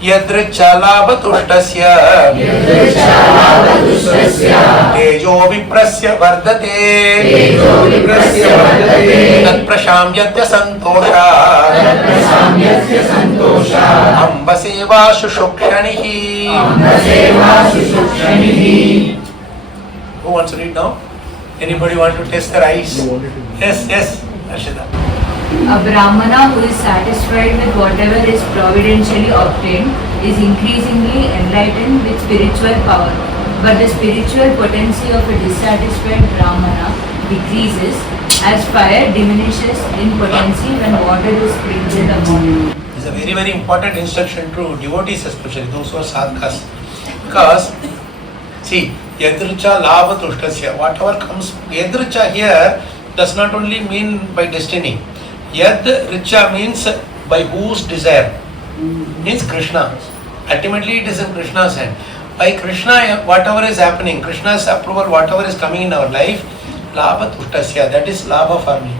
Yadrichalabhatushtasya tejo viprasya vardate tat prashamyatya santosha amba seva shushukshanihi. Who wants to read now? Anybody want to test their eyes? Yes, Arshida. A Brahmana who is satisfied with whatever is providentially obtained is increasingly enlightened with spiritual power. But the spiritual potency of a dissatisfied Brahmana decreases as fire diminishes in potency when water is sprinkled upon it. This is a very, very important instruction to devotees, especially those who are sadhakas. Because, see, yadricha labha tushtasya, whatever comes, yadricha here does not only mean by destiny. Yad Richa means by whose desire, means Krishna. Ultimately it is in Krishna's hand. By Krishna, whatever is happening, Krishna's approval, whatever is coming in our life, Labha Tushtasya, that is Labha for me.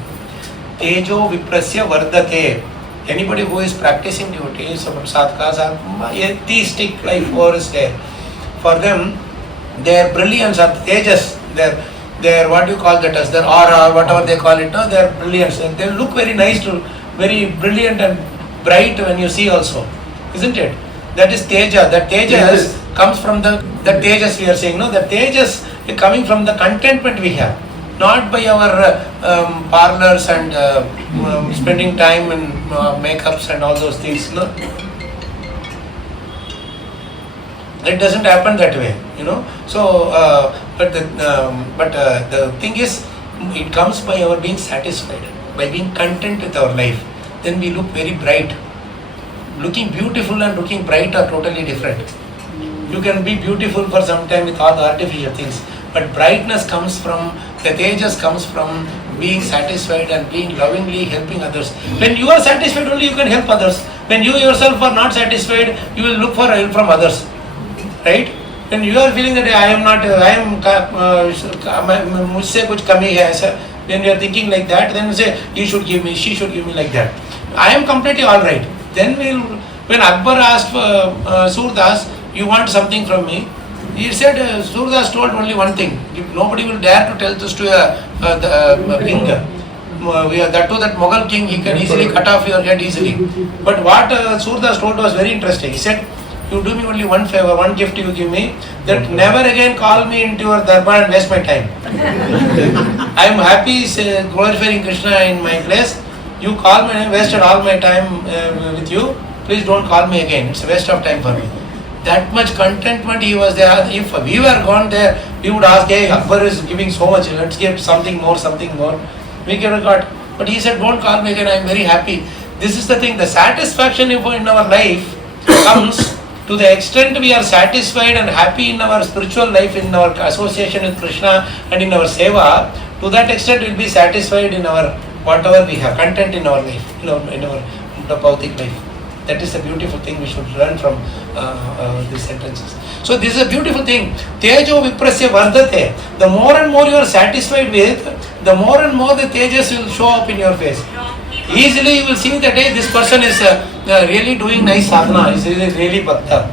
Tejo Viprasya Vardate. Anybody who is practicing devotees, sadhakas, theistic life over is there. For them, their brilliance or tejas, their what you call that as their aura or whatever they call it, no, their brilliance, they look very nice, very brilliant and bright when you see also, isn't it? That is teja. That tejas comes from that tejas we are saying, no, that tejas is coming from the contentment we have, not by our parlors and spending time in makeups and all those things, no. It doesn't happen that way, So, but the thing is, it comes by our being satisfied, by being content with our life. Then we look very bright. Looking beautiful and looking bright are totally different. You can be beautiful for some time with all the artificial things, but brightness comes from, the tejas comes from being satisfied and being lovingly helping others. When you are satisfied only you can help others. When you yourself are not satisfied, you will look for help from others. Right? When you are feeling that मुझसे कुछ कमी है ऐसा, when you are thinking like that, then you say, he should give me, she should give me, like that. I am completely alright. Then when Akbar asked Surdas, you want something from me? He said, Surdas told only one thing, nobody will dare to tell this to a king. That Mughal king, he can easily cut off your head easily. But what Surdas told was very interesting. He said, you do me only one favor, one gift you give me, that never again call me into your darbar and waste my time. I am happy glorifying Krishna in my place. You call me and wasted all my time with you. Please don't call me again. It's a waste of time for me. That much contentment he was there. If we were gone there, we would ask, hey, Akbar is giving so much, let's give something more. We could have got. But he said, don't call me again, I am very happy. This is the thing, the satisfaction in our life comes to the extent we are satisfied and happy in our spiritual life, in our association with Krishna and in our seva, to that extent we will be satisfied in our whatever we have, content in our life, in our bhautik life. That is a beautiful thing we should learn from these sentences. So this is a beautiful thing. Tejo viprasya vardate. The more and more you are satisfied with, the more and more the tejas will show up in your face. Easily you will see that, hey, this person is really doing nice sadhana, is really bhakta.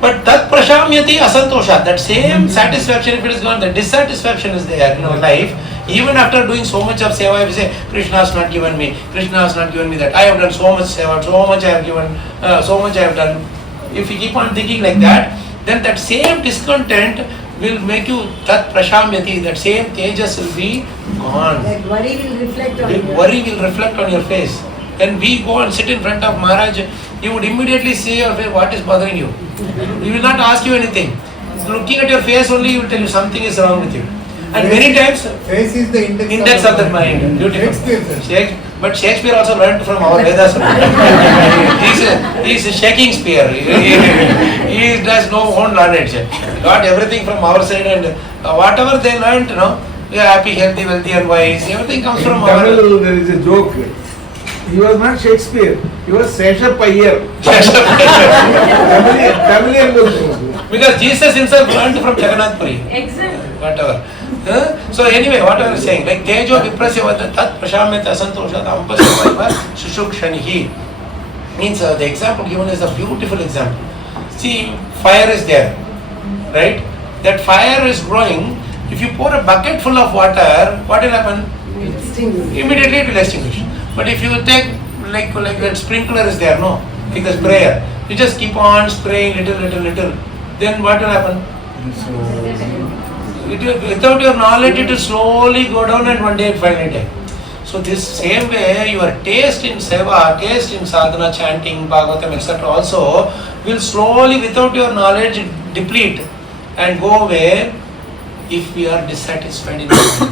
But tat prashamyati asantosha, that same satisfaction, if it is gone, the dissatisfaction is there in our life. Even after doing so much of seva, we say, Krishna has not given me that. I have done so much seva, so much I have given, so much I have done. If you keep on thinking like that, then that same discontent will make you tat prashamyati, that same tejas will be gone. That worry will reflect on you. Worry will reflect on your face. When we go and sit in front of Maharaj, he would immediately say your face, what is bothering you? He will not ask you anything. Looking at your face only, he will tell you something is wrong with you. And many times, face is the index of the mind. Beautiful. But Shakespeare also learned from our Vedas. He is a shaking spear. He does no own knowledge. Got everything from our side, and whatever they learned, we are happy, healthy, wealthy and wise. Everything comes from our... There is a joke. He was not Shakespeare. He was Sesha Payyar. Because Jesus himself learned from Jagannath Puri. Exactly. Whatever. So anyway, what I was saying, like Tejo Viprasya Tat Prashamyata Asantosha Ampasya Shushukshanihi. Means the example given is a beautiful example. See, fire is there, right? That fire is growing. If you pour a bucket full of water, what will happen? Immediately it will extinguish. But if you take like that sprinkler is there, no? Like the sprayer. You just keep on spraying little. Then what will happen? It will, without your knowledge, it will slowly go down and one day it finally die. So this same way, your taste in seva, taste in sadhana, chanting, Bhagavatam, etc. also will slowly, without your knowledge, deplete and go away if we are dissatisfied in life.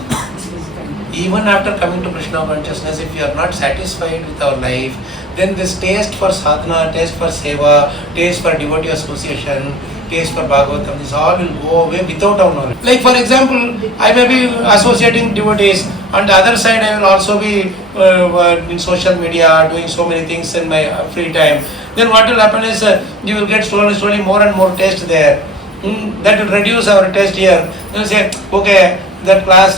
Even after coming to Krishna consciousness, if you are not satisfied with our life, then this taste for sadhana, taste for seva, taste for devotee association, taste for Bhagavatam, this all will go away without our knowledge. Like for example, I may be associating devotees, on the other side I will also be in social media, doing so many things in my free time. Then what will happen is you will get slowly more and more taste there. That will reduce our taste here. Then you say, okay, that class,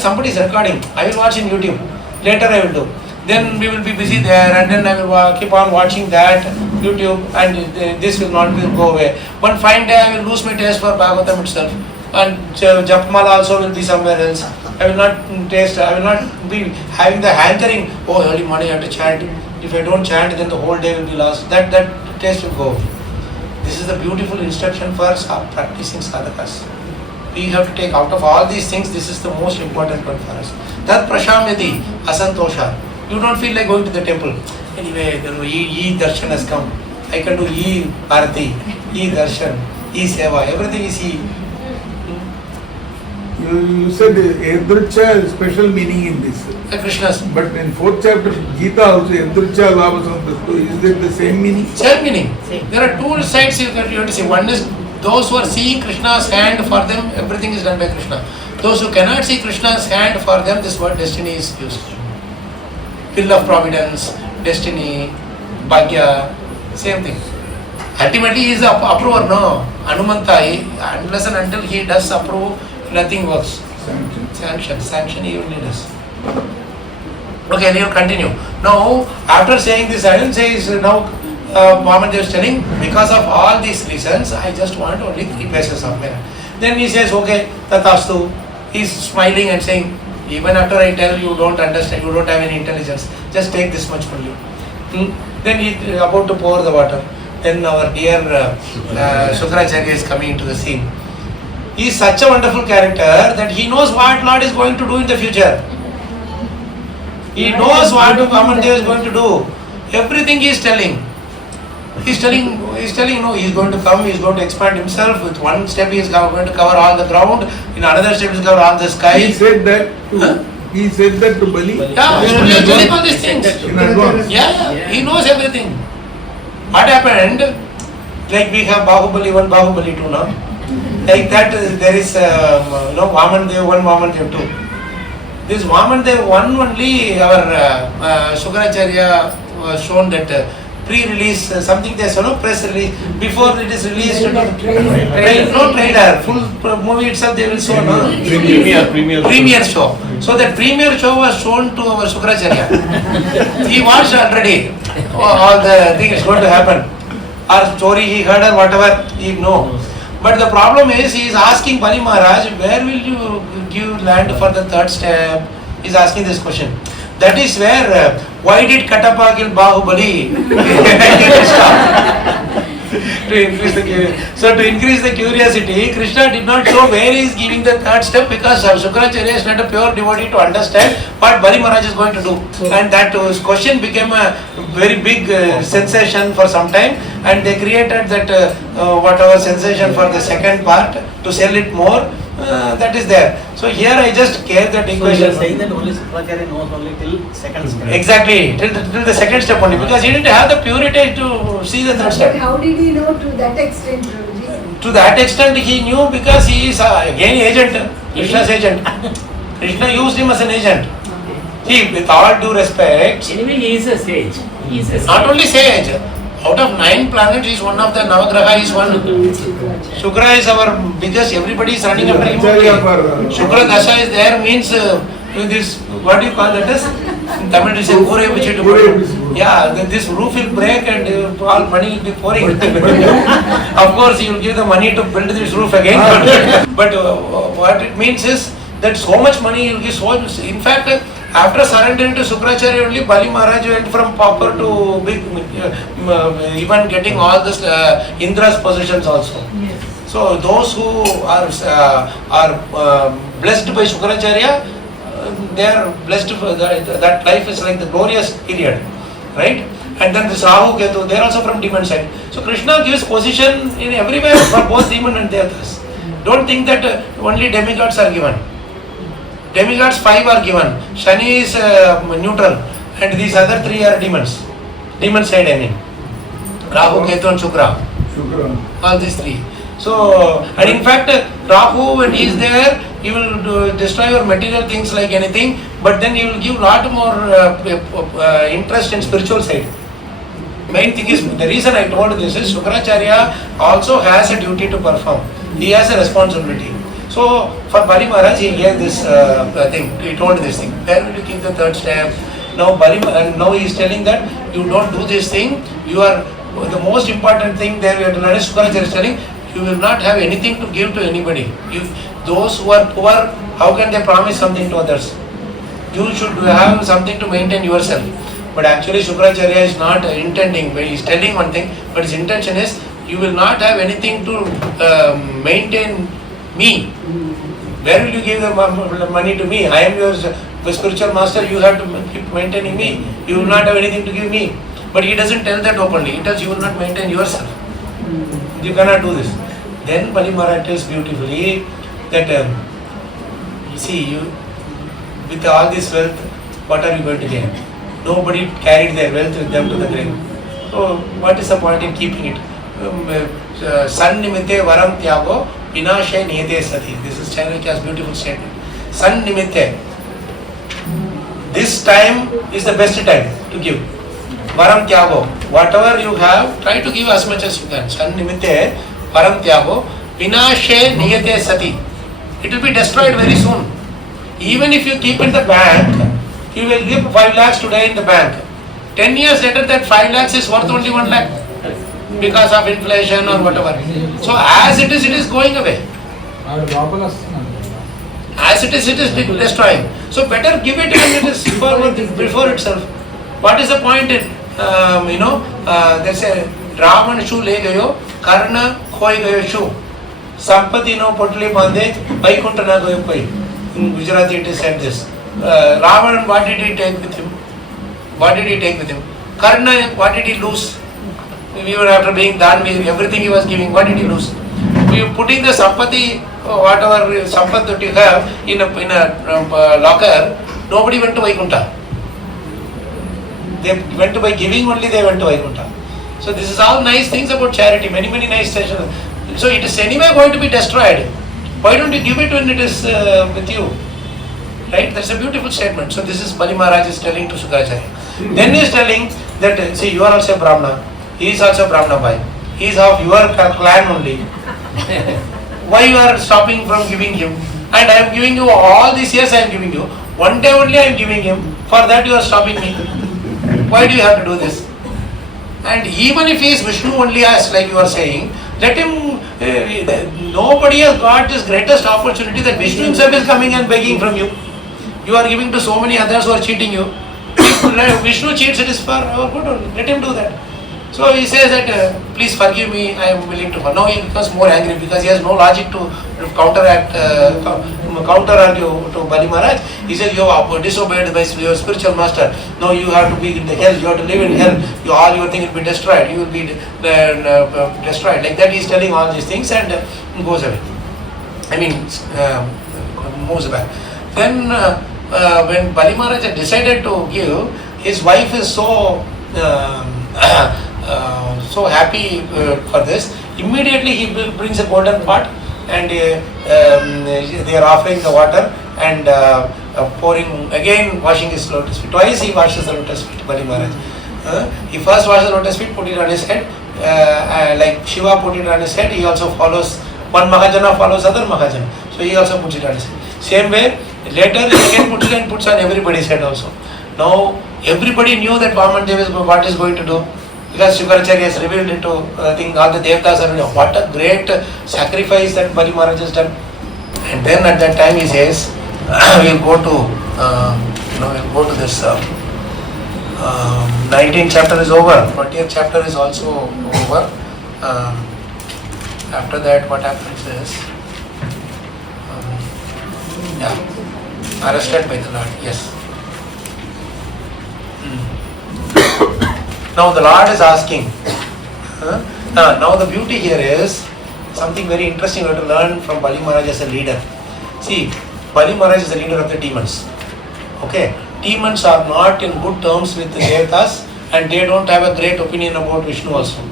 somebody is recording, I will watch in YouTube, later I will do. Then we will be busy there and then I will keep on watching that YouTube and this will not go away. One fine day I will lose my taste for Bhagavatam itself and Japmala also will be somewhere else. I will not taste, I will not be having the hankering, oh early morning I have to chant. If I don't chant then the whole day will be lost. That taste will go. This is the beautiful instruction for practicing sadhakas. We have to take out of all these things, this is the most important one for us. Tat prashamyati asantosha. You don't feel like going to the temple. Anyway, darshan has come. I can do arati, darshan, seva, everything is You said Yadricha special meaning in this. Krishna's. But in 4th chapter Gita also Yadricha Labha Samprastu, is it the same meaning? Same meaning. There are two sides you have to see. One is those who are seeing Krishna's hand, for them everything is done by Krishna. Those who cannot see Krishna's hand, for them this word destiny is used. Will of providence, destiny, bhagya, same thing. Ultimately he is the approver, no? Anumanta, unless and until he does approve, nothing works. Sanction he only does. Okay, we will continue. Now, after saying this, I will say is now Vamanadev is telling, because of all these reasons, I just want only 3 paces of merit. Then he says, okay, tatastu. He is smiling and saying, even after I tell you don't understand, you don't have any intelligence, just take this much from you. Then he is about to pour the water. Then our dear Shukracharya is coming into the scene. He is such a wonderful character that he knows what Lord is going to do in the future. He knows what Vamanadev is going to do. Everything he is telling. He is telling, no, he is going to come, he is going to expand himself. With one step he is going to cover all the ground, in another step he is going to cover all the sky. He said that to, he said that to Bali. Yeah, he is telling all these things. In advance. Yeah, he knows everything. What happened, like we have Bahubali 1, Bahubali 2 now. Like that there is Vamanadev 1, Vamanadev 2. This Vamanadev 1 only our Shukracharya was shown that pre-release something there's no press release before it is released. No trailer, full movie itself they will show. No? Premiere show. So that premiere show was shown to our Shukracharya. He watched already all the things going to happen. Or story he heard or whatever he know. But the problem is he is asking Bali Maharaj, where will you give land for the 3rd step? He is asking this question. That is where, why did Katapa kill Bahubali? To increase the curiosity. So to increase the curiosity, Krishna did not show where he is giving the 3rd step because Shukracharya is not a pure devotee to understand what Bali Maharaj is going to do. And that question became a very big sensation for some time, and they created that whatever sensation for the second part to sell it more. That is there. So here I just gave that equation. So you are saying that only Shukracharya knows only till 2nd step. Exactly, till the 2nd step only, because he didn't have the purity to see the 3rd step. How did he know to that extent, Prabhuji? To that extent he knew because he is again agent, Krishna's agent. Krishna used him as an agent. See, with all due respect, Anyway, he is a sage. He is a sage. not only sage, out of 9 planets he is one of the Navagraha, is one. Shukra is our biggest, everybody is running after him. Shukra Dāsa is there means this, what do you call that as? In Tamil we say, "Kure pichitu podu." Yeah, then this roof will break and all money will be pouring. Of course, you will give the money to build this roof again. But what it means is that so much money you will give so much. In fact, after surrendering to Shukracharya only, Bali Maharaj went from pauper to big, even getting all this Indra's possessions also. Yes. So those who are blessed by Shukracharya, they are blessed for that life is like the glorious period, right? And then this Rahu Ketu, they are also from demon side. So Krishna gives position in everywhere for both demon and devatas. Don't think that only demigods are given. Demigods 5 are given. Shani is neutral, and these other 3 are demons. Demon side, I mean. Rahu, Ketu, and Shukra. All these 3. So, and in fact, Rahu, when he is there, he will destroy your material things like anything, but then he will give lot more interest in spiritual side. Main thing is, the reason I told this is Shukracharya also has a duty to perform. He has a responsibility. So, for Bali Maharaj, he gave this thing, he told this thing. Where will you keep the third step? Now, now he is telling that you don't do this thing, you are, the most important thing there, Shukracharya is telling, you will not have anything to give to anybody. Those who are poor, how can they promise something to others? You should have something to maintain yourself. But actually Shukracharya is not intending, he is telling one thing, but his intention is, you will not have anything to maintain me. Where will you give the money to me? I am your spiritual master, you have to keep maintaining me. You will not have anything to give me. But he doesn't tell that openly, he tells you will not maintain yourself. You cannot do this. Then Bali Maharaj tells beautifully that you see, you with all this wealth, what are you going to gain? Nobody carried their wealth with them to the grave. So what is the point in keeping it? San nimitte varam tyago vinashe niyate sati. This is Chanakya's beautiful statement. San nimitte. This time is the best time to give. Varam tyago. Whatever you have, try to give as much as you can. San nimitte varam tyago vinashe niyate sati. It will be destroyed very soon. Even if you keep in the bank, you will give 5 lakhs today in the bank. 10 years later, that 5 lakhs is worth only 1 lakh because of inflation or whatever. So as it is going away. As it is destroying. So better give it when it is before itself. What is the point in, they say, Ravan shu le gayo, Karna khoi gayo shu. Sampati no potli bande, Vaikuntha na gayo koi. In Gujarati it is said this. Ravan, what did he take with him? What did he take with him? Karna, what did he lose? Even after being done with everything he was giving, what did he lose? Putting the sampati, whatever sampat that you have in a locker, nobody went to Vaikuntha. They went to by giving only, they went to Vaikuntha. So this is all nice things about charity, many nice sessions. So it is anyway going to be destroyed. Why don't you give it when it is with you? Right? That's a beautiful statement. So this is Bali Maharaj is telling to Shukracharya. Then he is telling that, see, you are also a Brahmana. He is also a Brahmana boy. He is of your clan only. Why you are stopping from giving him? And I am giving you all these years I am giving you. One day only I am giving him. For that you are stopping me. Why do you have to do this? And even if he is Vishnu only, as like you are saying, let him, nobody has got this greatest opportunity that Vishnu himself is coming and begging from you. You are giving to so many others who are cheating you. If Vishnu cheats, it is for our good only. Let him do that. So he says that, please forgive me, I am willing to. Now he becomes more angry because he has no logic to counter-argue to Bali Maharaj. He says, you have disobeyed your spiritual master. Now you have to be in the hell, you have to live in hell. All your thing will be destroyed. You will be destroyed. Like that he is telling all these things and goes away. I mean, moves back. Then when Bali Maharaj had decided to give, his wife is so happy for this. Immediately he brings a golden pot and they are offering the water and pouring, again washing his lotus feet. Twice he washes the lotus feet, Bali Maharaj. He first washes the lotus feet, put it on his head, like Shiva put it on his head. He also follows, one Mahajana follows other Mahajana. So he also puts it on his head. Same way, later he again puts it and puts on everybody's head also. Now everybody knew that Vamanadev is what is going to do, because Shukaracharya has revealed it to all the devatas are, what a great sacrifice that Bali Maharaj has done. And then at that time he says, we'll go to we'll go to this 19th chapter is over, 20th chapter is also over. After that what happens is, arrested by the Lord, yes. Now the Lord is asking, now the beauty here is something very interesting we have to learn from Bali Maharaj as a leader. See, Bali Maharaj is the leader of the demons. Okay, demons are not in good terms with the devatas, and they don't have a great opinion about Vishnu also.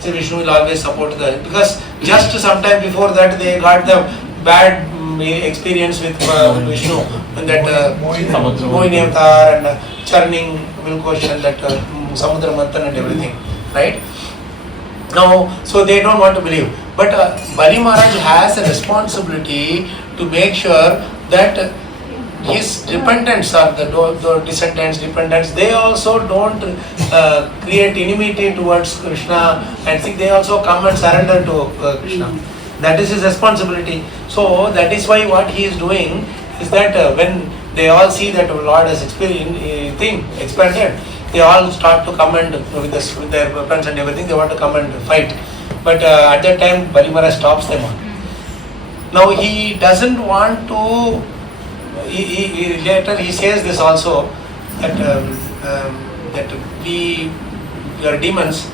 See, Vishnu will always support because just some time before that they got the bad experience with Vishnu, and that Mohini Avatar and churning Vilkosh and that Samudra Manthan and everything, right? Now, so they don't want to believe. But Bali Maharaj has a responsibility to make sure that his dependents or the descendants, dependents, they also don't create enmity towards Krishna, and think they also come and surrender to Krishna. That is his responsibility. So that is why what he is doing is that when they all see that Lord has expanded, they all start to come and with their weapons and everything, they want to come and fight. But at that time, Bali Maharaj stops them all. Now he doesn't want to. Later he says this also, that that we are demons.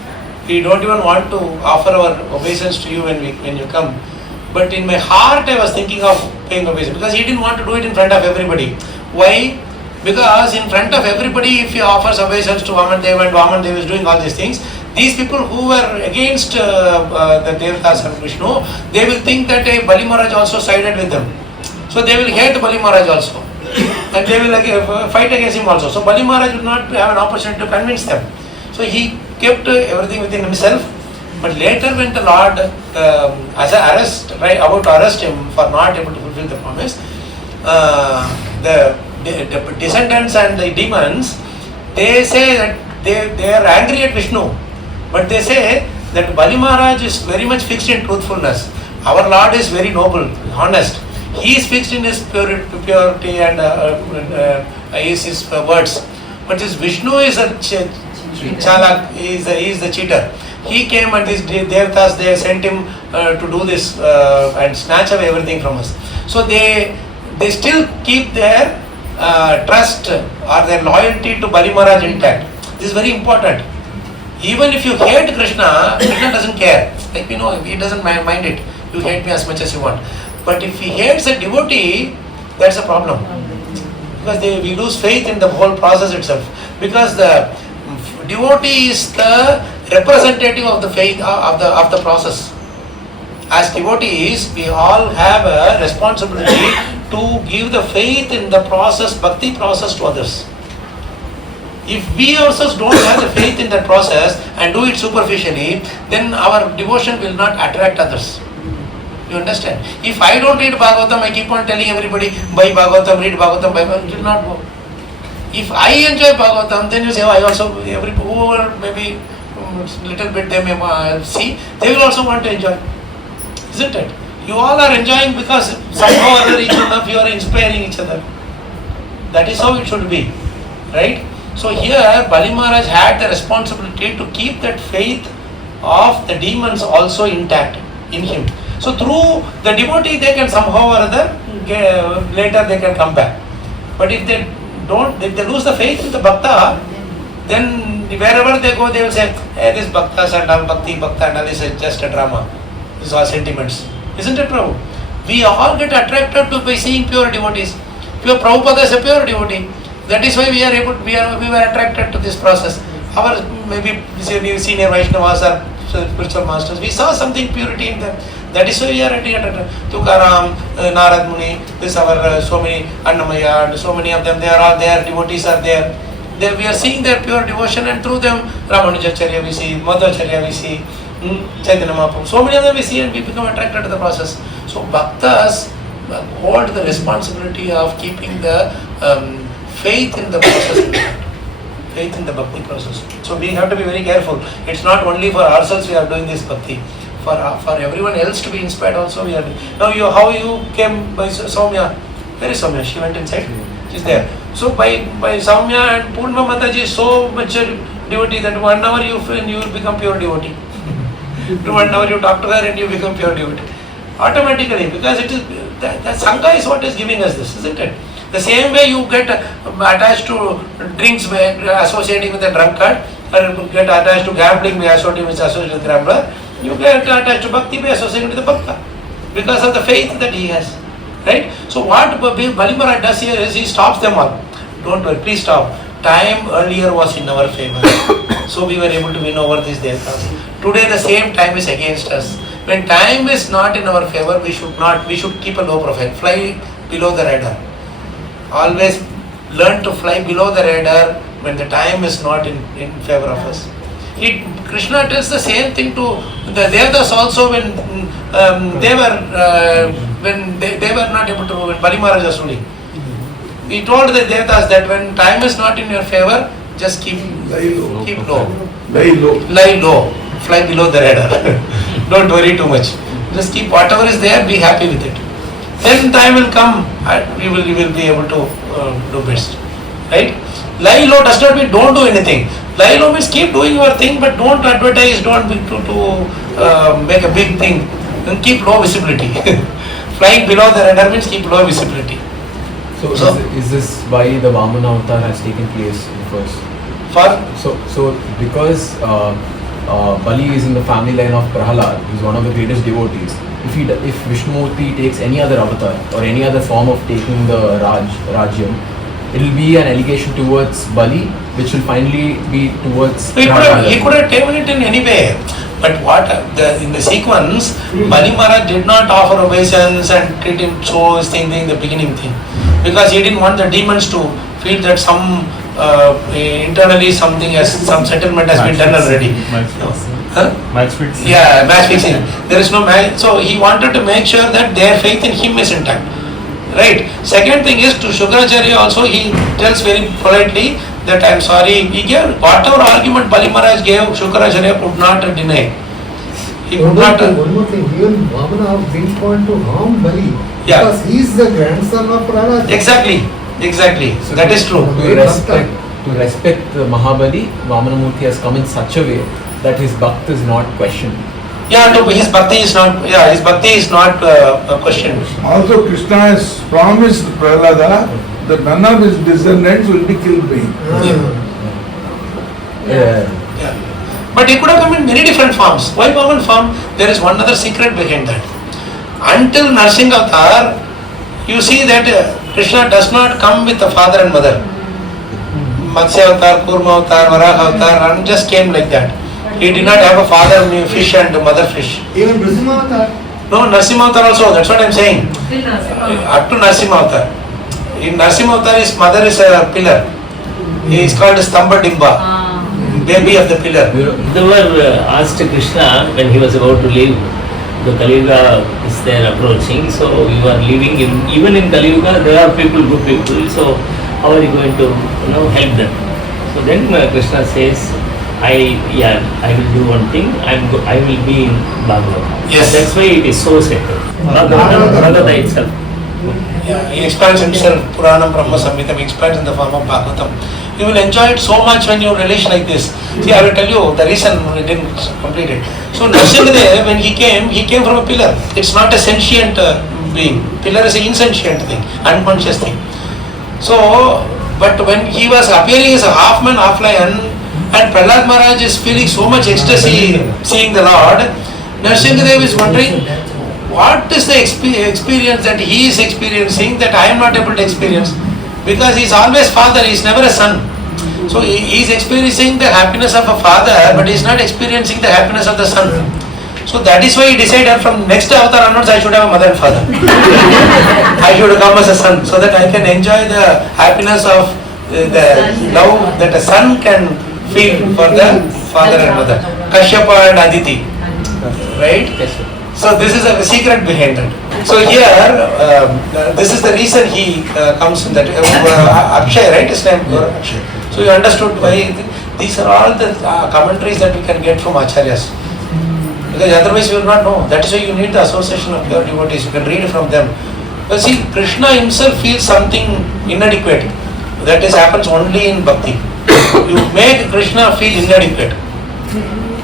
We don't even want to offer our obeisance to you when you come. But in my heart I was thinking of paying obeisance, because he didn't want to do it in front of everybody. Why? Because in front of everybody, if he offers obeisance to Vamanadev and Vamanadev is doing all these things, these people who were against the devatas and Vishnu, they will think that Bali Maharaj also sided with them. So they will hate Bali Maharaj also, and they will fight against him also. So Bali Maharaj will not have an opportunity to convince them. So he kept everything within himself. But later when the Lord, as an arrest, about to arrest him for not able to fulfill the promise, the descendants and the demons, they say that they are angry at Vishnu, but they say that Bali Maharaj is very much fixed in truthfulness. Our Lord is very noble, honest. He is fixed in his purity and his words. But this Vishnu is a chalak, he is the cheater. He came and these devatas, they sent him to do this and snatch away everything from us. So they still keep their trust or their loyalty to Bali Maharaj intact. This is very important. Even if you hate Krishna, Krishna doesn't care. Like he doesn't mind it. You hate me as much as you want. But if he hates a devotee, that's a problem. Because we lose faith in the whole process itself. Because the devotee is the representative of the faith of the process. As devotees, we all have a responsibility to give the faith in the process, bhakti process to others. If we ourselves don't have the faith in that process and do it superficially, then our devotion will not attract others. You understand? If I don't read Bhagavatam, I keep on telling everybody, buy Bhagavatam, read Bhagavatam, it will not go. If I enjoy Bhagavatam, then you say, I also, whoever maybe little bit they may see, they will also want to enjoy. Isn't it? You all are enjoying because somehow or other each one of you are inspiring each other. That is how it should be. Right? So here Bali Maharaj had the responsibility to keep that faith of the demons also intact in him. So through the devotee they can somehow or other, later they can come back. But if they lose the faith in the bhakta, then wherever they go they will say, hey, this bhaktas and all, bhakti, bhakta and all, this is just a drama. These are sentiments. Isn't it, Prabhu? We all get attracted to by seeing pure devotees. Pure Prabhupada is a pure devotee. That is why we were attracted to this process. Our maybe senior Vaishnavas or spiritual masters, we saw something purity in them. That is why we are attracted. Tukaram, Narad Muni, this our so many Annamaya, and so many of them, they are all there, devotees are there. We are seeing their pure devotion, and through them Ramanujacharya we see, Madhvacharya we see, Chaitanya Mahaprabhu, so many of them we see and we become attracted to the process. So bhaktas hold the responsibility of keeping the faith in the process. Faith in the bhakti process. So we have to be very careful. It's not only for ourselves we are doing this bhakti. For everyone else to be inspired also we are. Now how you came by Soumya? Where is Soumya? She went inside. She's there. So by Soumya and Purna Mataji is so much a devotee that 1 hour you will become pure devotee. 1 hour you talk to her and you become pure devotee. Automatically, because it is that Sangha is what is giving us this, isn't it? The same way you get attached to drinks by associating with a drunkard, or get attached to gambling by associating with a gambler, you get attached to bhakti by associating with the bhakta, because of the faith that he has. Right? So what Bali Maharaj does here is he stops them all. Don't worry, please stop. Time earlier was in our favor. So we were able to win over these devatas. Today the same time is against us. When time is not in our favor, we should keep a low profile. Fly below the radar. Always learn to fly below the radar when the time is not in favor of us. Krishna tells the same thing to the Devatas also when they were not able to, when Bali Maharaj was ruling. He told the Devatas that when time is not in your favor, just keep low. Lie low. Fly below the radar. Don't worry too much. Just keep whatever is there, be happy with it. Then time will come and we will be able to do best. Right? Lie low does not mean don't do anything. Lie low means keep doing your thing, but don't advertise, don't be to make a big thing. Then keep low visibility. Flying below the radar means keep low visibility. So is this why the Vamana avatar has taken place first? So because Bali is in the family line of Prahalad, who is one of the greatest devotees. If Vishnumurti takes any other avatar or any other form of taking the Rajyam, it will be an allegation towards Bali, which will finally be towards Prahalad. He could have taken it in any way. But in the sequence, Bali Maharaj did not offer obeisance and treat him so thinking the beginning thing. Because he didn't want the demons to feel that internally some settlement has been done already. Match fixing. Yeah, match fixing. There is no match. So he wanted to make sure that their faith in him is intact. Right. Second thing is to Shukracharya also he tells very politely that I am sorry. He gave whatever argument Bali Maharaj gave, Shukracharya could not deny. He could not. One more thing, even Vamana didn't want to harm Bali because he is the grandson of Prahalad. Exactly. So that is true. To respect the Mahabali, Vamanamurti has come in such a way that his bhakti is not questioned. His bhakti is not questioned. Also Krishna has promised Prahlada that none of his descendants will be killed by him. Yeah. But he could have come in many different forms. Why Vaman form? There is one other secret behind that. Until Narsingha Avatar, you see that Krishna does not come with a father and mother. Matsya Avatar, Kurma Avatar, Varaha Avatar, and just came like that. He did not have a father fish and a mother fish. Even Nrsimha Avatar. No, Nrsimha Avatar also, that's what I am saying. Up to Nrsimha Avatar. In Nrsimha Avatar, his mother is a pillar. He is called Stamba Dimba. Baby of the pillar. They were asked Krishna when he was about to leave. The Kali Yuga is there approaching, so you are leaving. Even in Kali Yuga, there are good people. So how are you going to help them? So then Krishna says, I will do one thing. I will be in Bhagavatam. Yes. That's why it is so sacred. Bhagavata itself. Yeah, he expands himself. Puranam Brahma Samhitam expands in the form of Bhagavatam. You will enjoy it so much when you relish like this. See, I will tell you the reason we didn't complete it. So Nrsimhadev, when he came from a pillar. It's not a sentient being. Pillar is an insentient thing, unconscious thing. So, but when he was appearing as a half man, half lion, and Prahlad Maharaj is feeling so much ecstasy seeing the Lord, Nrsimhadev is wondering, what is the experience that he is experiencing that I am not able to experience? Because he is always father, he is never a son. So he is experiencing the happiness of a father, but he is not experiencing the happiness of the son. So that is why he decided from next avatar onwards I should have a mother and father. I should come as a son, so that I can enjoy the happiness of the love that a son can feel for the father and mother. Kashyapa and Aditi. Right? So this is a secret behind that. So here, this is the reason he comes in that Akshay, right? His name Akshay. So you understood why these are all the commentaries that we can get from acharyas. Because otherwise you will not know. That is why you need the association of pure devotees. You can read from them. But see, Krishna himself feels something inadequate. That is happens only in bhakti. You make Krishna feel inadequate.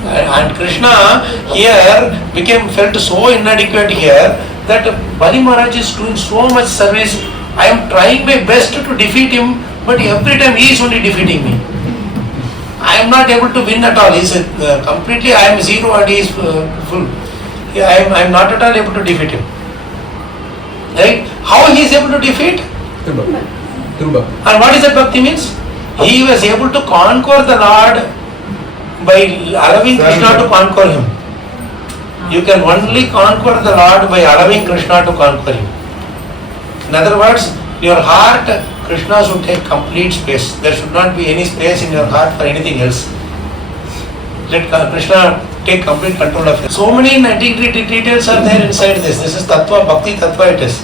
And Krishna here felt so inadequate here that Bali Maharaj is doing so much service. I am trying my best to defeat him, but every time he is only defeating me. I am not able to win at all. He is completely, I am zero and he is full. I am not at all able to defeat him. Right? How he is able to defeat? Through Bhakti. And what is that bhakti means? He was able to conquer the Lord by allowing Krishna to conquer him. You can only conquer the Lord by allowing Krishna to conquer you. In other words, your heart, Krishna should take complete space. There should not be any space in your heart for anything else. Let Krishna take complete control of you. So many nitty-gritty details are there inside this. This is Tattva, Bhakti Tattva it is.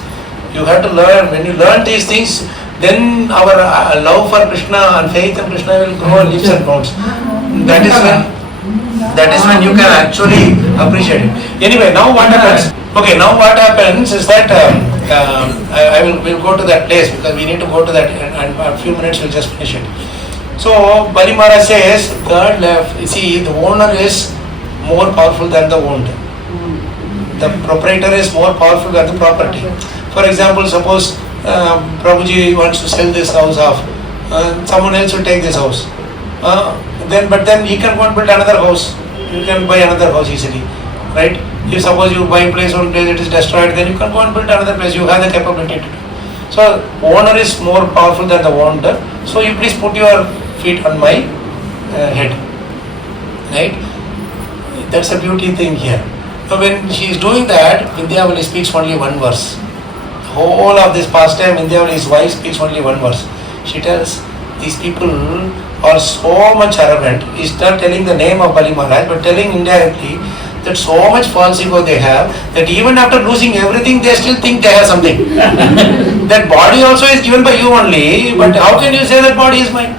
You have to learn. When you learn these things, then our love for Krishna and faith in Krishna will grow leaps and bounds. That is when you can actually appreciate it. Anyway, now what happens? Okay, now what happens is that we'll go to that place because we need to go to that and a few minutes we'll just finish it. So Bali Maharaj says, third left, you see, the owner is more powerful than the owned. The proprietor is more powerful than the property. For example, suppose Prabhuji wants to sell this house off, someone else will take this house. But then he can go and build another house. You can buy another house easily, right? If suppose you buy place, one place it is destroyed, then you can go and build another place. You have the capability to do. So owner is more powerful than the owner. So you please put your feet on my head, right? That's a beauty thing here. So when she is doing that, Vindhyavali speaks only one verse. Whole of this pastime, Vindhyavali's wife speaks only one verse. She tells, these people are so much arrogant. He's not telling the name of Bali Maharaj, but telling indirectly that so much false ego they have, that even after losing everything, they still think they have something. That body also is given by you only, but how can you say that body is mine?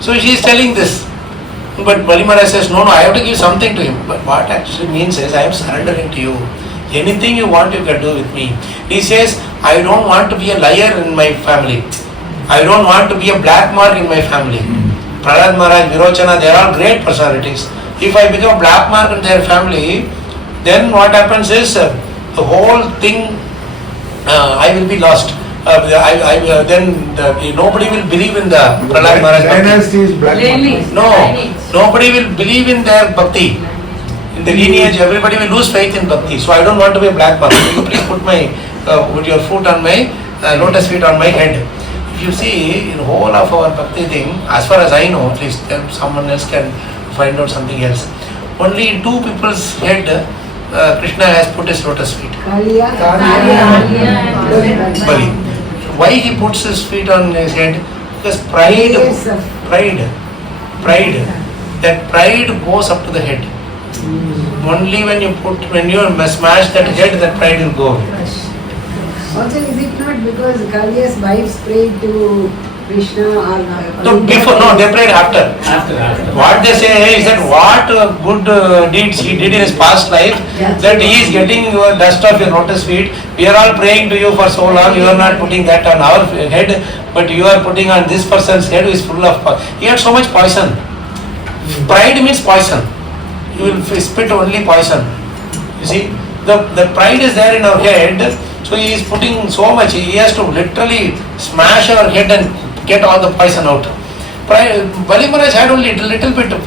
So she is telling this. But Bali Maharaj says, no, I have to give something to him. But what actually means is, I am surrendering to you. Anything you want, you can do with me. He says, I don't want to be a liar in my family. I don't want to be a black mark in my family. Prahlad Maharaj, Virochana, they are all great personalities. If I become a black mark in their family, then what happens is, the whole thing, I will be lost. Nobody will believe in the Prahlad Maharaj Bhakti. No, nobody will believe in their Bhakti. In the lineage, everybody will lose faith in Bhakti. So I don't want to be a black mark. You please put your foot on my, lotus feet on my head. If you see, in whole of our Bhakti thing, as far as I know, at least someone else can find out something else. Only in two people's head, Krishna has put his lotus feet. Bali. Why he puts his feet on his head? Because pride. That pride goes up to the head. Only when you smash that head, that pride will go away. Also, is it not because Kaliya's wives prayed to Krishna or they prayed after. What they say is that what good deeds he did in his past life, that he is getting your dust off your lotus feet. We are all praying to you for so long, you are not putting that on our head, but you are putting on this person's head who is full of poison. He had so much poison. Pride means poison. You will spit only poison. You see, the pride is there in our head, so he is putting so much, he has to literally smash our head and get all the poison out. Bali Maharaj had only a little bit of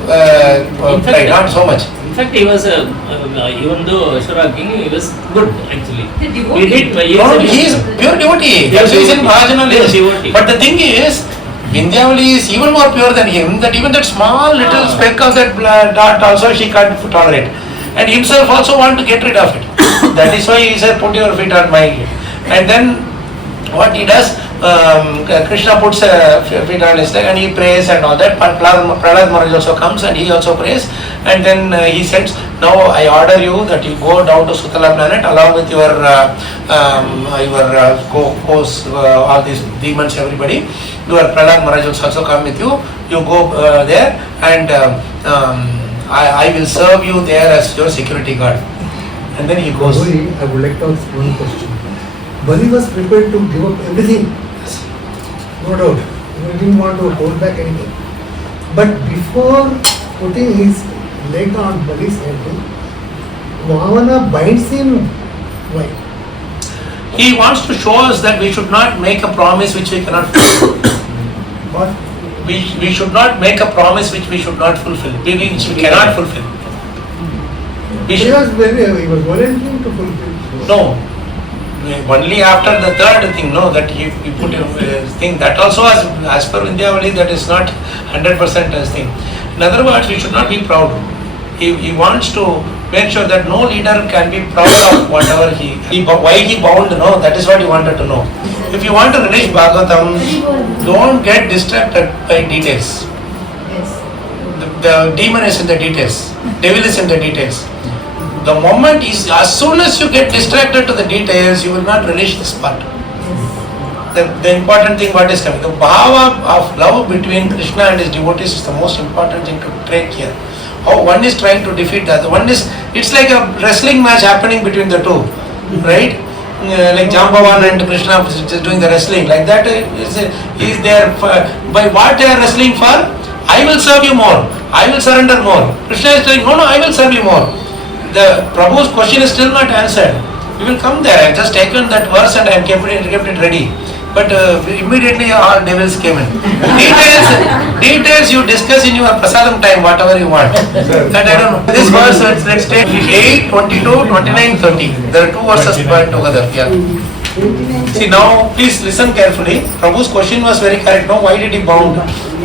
pride, not so much. In fact, he was, even though Ashura King, he was good actually. The devotee. He is pure devotee. That's why he is in marginal list. But the thing is, Vindhyavali is even more pure than him, that even that small little speck of that dot also she can't tolerate. And himself also want to get rid of it. That is why he said, put your feet on my head. And then what he does, Krishna puts feet on his leg and he prays and all that. But Prahlad Maharaj also comes and he also prays, and then he says, now I order you that you go down to Sutala planet along with your co-hosts, all these demons, everybody. Your Prahlad Maharaj will also come with you. You go there and I will serve you there as your security guard. And then he goes. Sorry, I would like to ask one question. Bali was prepared to give up everything. No doubt. He didn't want to hold back anything. But before putting his leg on Bali's head, Vamana binds him. Why? He wants to show us that we should not make a promise which we cannot fulfill. What? We should not make a promise which we should not fulfill, which we cannot fulfill. He was volunteering to fulfill. No. Only after the third thing, no, that he put a thing. That also as per Vindhyavali, that is not 100% as thing. In other words, we should not be proud. He wants to make sure that no leader can be proud of whatever why he bound, no, that is what he wanted to know. If you want to relish Bhagavatam, don't get distracted by details. The demon is in the details. Devil is in the details. The moment is, as soon as you get distracted to the details, you will not relish this part. The important thing what is coming. The bhaav of love between Krishna and his devotees is the most important thing to take here. How one is trying to defeat the other. One is, it's like a wrestling match happening between the two, right? Like Jambavan and Krishna is doing the wrestling. Like that is there by what they are wrestling for? I will serve you more. I will surrender more. Krishna is saying, no, I will serve you more. The Prabhu's question is still not answered. We will come there. I have just taken that verse and I have kept it ready. But immediately all devils came in. Details you discuss in your prasadam time, whatever you want. That I don't know. This verse, let's take 8, 22, 29, 30. There are two verses put together. Yeah. See now, please listen carefully. Prabhu's question was very correct. No, why did he bound?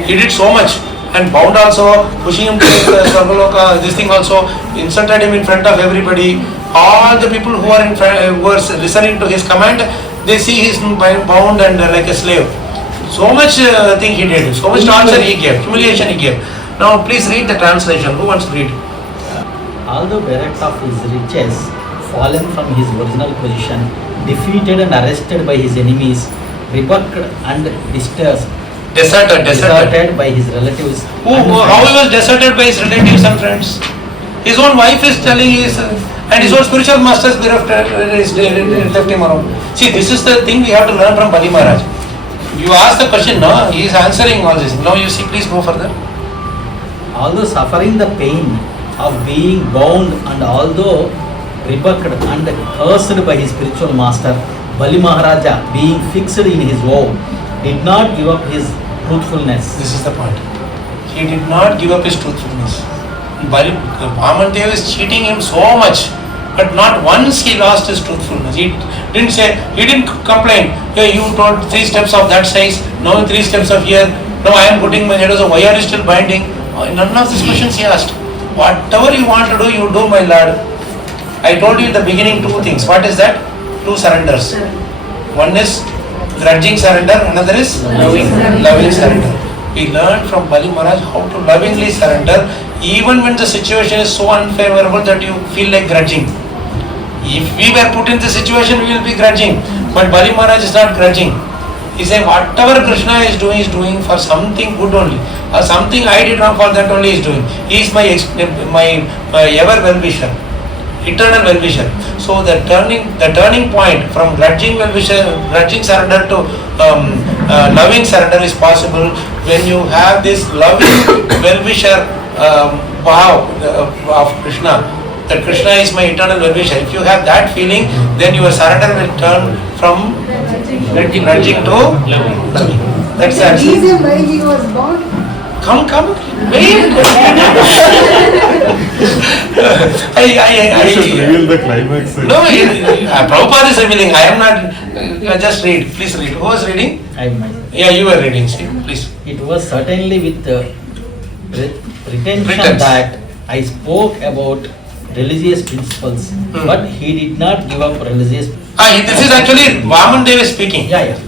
He did so much. And bound also, pushing him to Sarvaloka, this thing also, insulted him in front of everybody. All the people who are listening to his command, they see he's bound and like a slave. So much thing he did, so much torture he gave, humiliation he gave. Now please read the translation. Who wants to read? Although bereft of his riches, fallen from his original position, defeated and arrested by his enemies, rebuffed and deserted by his relatives. How he was deserted by his relatives and friends? His own wife is telling and his own spiritual masters left him around. See, this is the thing we have to learn from Bali Maharaj. You ask the question, no, he is answering all this. Now you see, please go further. Although suffering the pain of being bound and although rebuffed and cursed by his spiritual master, Bali Maharaja, being fixed in his vow, did not give up his truthfulness. This is the point. He did not give up his truthfulness. Vamanadev is cheating him so much, but not once he lost his truthfulness. He didn't complain. Hey, you told 3 steps of that size, now 3 steps of here, now I am putting my head, so why are you still binding? None of these questions he asked. Whatever you want to do, you do, my lord. I told you in the beginning 2 things. What is that? 2 surrenders. One is grudging surrender, another is loving surrender. We learned from Bali Maharaj how to lovingly surrender even when the situation is so unfavorable that you feel like grudging. If we were put in this situation, we will be grudging. But Bali Maharaj is not grudging. He is saying whatever Krishna is doing for something good only. Or something I did wrong, for that only he is doing. He is my ever well-wisher. Eternal well-wisher. So the turning point from grudging surrender to loving surrender is possible when you have this loving well-wisher bhaav of Krishna. That Krishna is my eternal well-wisher. If you have that feeling, then your surrender will turn from grudging to loving. That's the answer. reason why he was born. Come, wait. I should reveal the climax. No, Prabhupada is revealing. I am not. Just read. Please read. Who was reading? I myself. Yeah, you were reading. See, please. It was certainly with pretension that I spoke about religious principles, but he did not give up religious. This is actually Vamanadev is speaking. Yeah.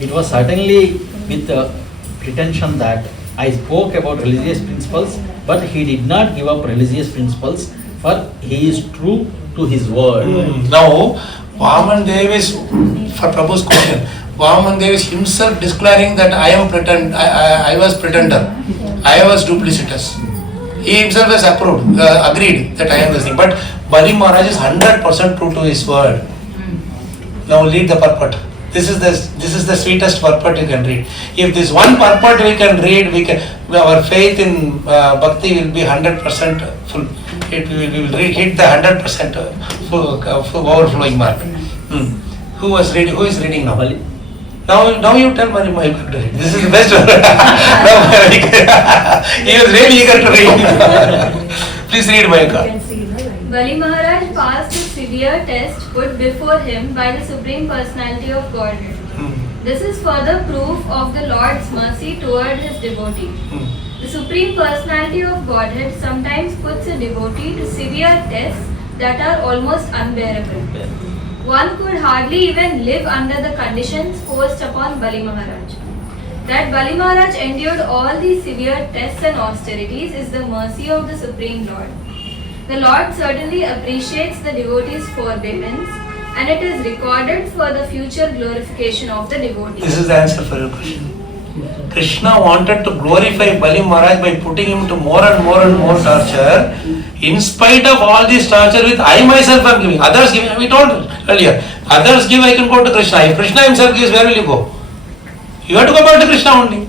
It was certainly with the pretension that I spoke about religious principles, but he did not give up religious principles, for he is true to his word. Now, Vamanadev is, for Prabhu's question, Vamanadev is himself declaring that I was pretender, I was duplicitous. He himself has agreed that I am this thing. But Bali Maharaj is 100% true to his word. Now read the purport. This is the sweetest purport you can read. If this one purport we can read, our faith in Bhakti will be 100% full. We will hit the 100% full overflowing mark. Who is reading now? Now you tell Bali Maharaj to read. This is the best one. He was really eager to read. Please read, Mayaka. Bali Maharaj passed a severe test put before him by the Supreme Personality of Godhead. This is further proof of the Lord's mercy toward his devotee. The Supreme Personality of Godhead sometimes puts a devotee to severe tests that are almost unbearable. One could hardly even live under the conditions forced upon Bali Maharaj. That Bali Maharaj endured all these severe tests and austerities is the mercy of the Supreme Lord. The Lord certainly appreciates the devotee's forbearance, and it is recorded for the future glorification of the devotee. This is the answer for your question. Krishna wanted to glorify Bali Maharaj by putting him to more and more torture. In spite of all this torture, with I myself am giving, others giving, we told earlier, others give, I can go to Krishna. If Krishna himself gives, where will you go? You have to go back to Krishna only.